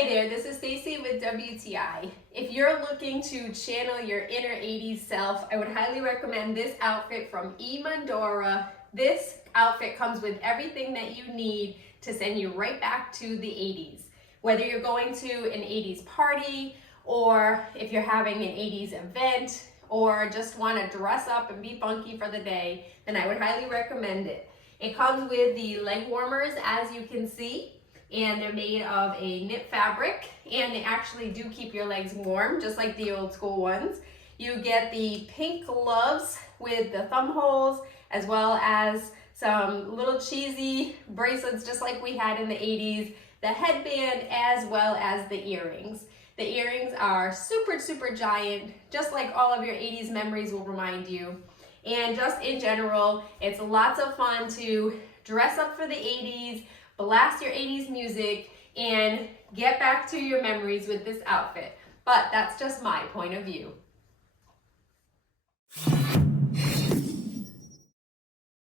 Hey there, this is Stacy with WTI. If you're looking to channel your inner 80s self, I would highly recommend this outfit from emondora. This outfit comes with everything that you need to send you right back to the 80s. Whether you're going to an 80s party, or if you're having an 80s event, or just want to dress up and be funky for the day, then I would highly recommend it. It comes with the leg warmers, as you can see, and they're made of a knit fabric, and they actually do keep your legs warm, just like the old school ones. You get the pink gloves with the thumb holes, as well as some little cheesy bracelets, just like we had in the 80s, the headband, as well as the earrings. The earrings are super giant, just like all of your 80s memories will remind you. And just in general, it's lots of fun to dress up for the 80s, blast your 80s music, and get back to your memories with this outfit. But that's just my point of view.